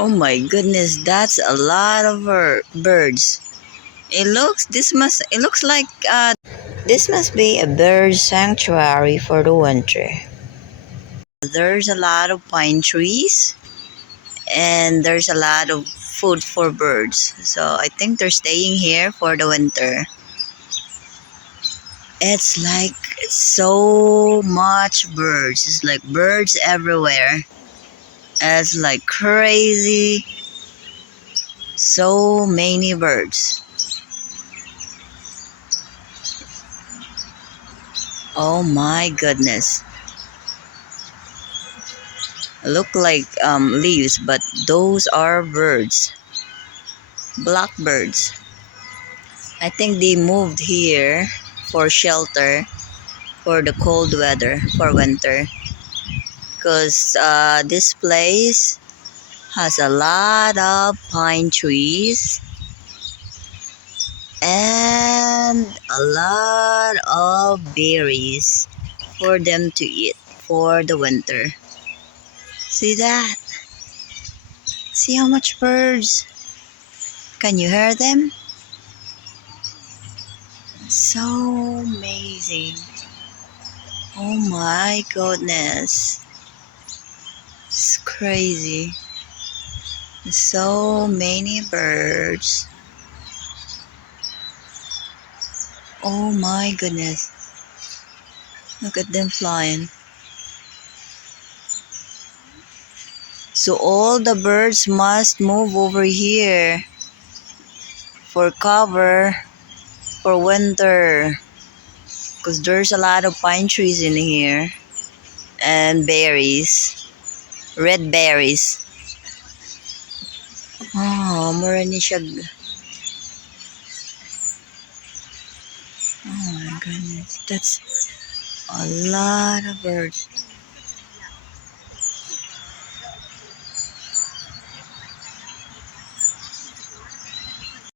Oh my goodness, that's a lot of birds. It looks like this must be a bird sanctuary for the winter. There's a lot of pine trees and there's a lot of food for birds. So I think they're staying here for the winter. It's like so much birds. It's like birds everywhere. It's like crazy. So many birds. Oh my goodness. Look like leaves, but those are birds. Blackbirds. I think they moved here for shelter for the cold weather for winter. Because this place has a lot of pine trees and a lot of berries for them to eat for the winter. See that? See how much birds? Can you hear them? So amazing. Oh my goodness. It's crazy. So many birds. Oh my goodness. Look at them flying. So all the birds must move over here for cover for winter. Because there's a lot of pine trees in here. And berries. Red berries. Oh, marami siya. Oh my goodness. That's a lot of birds.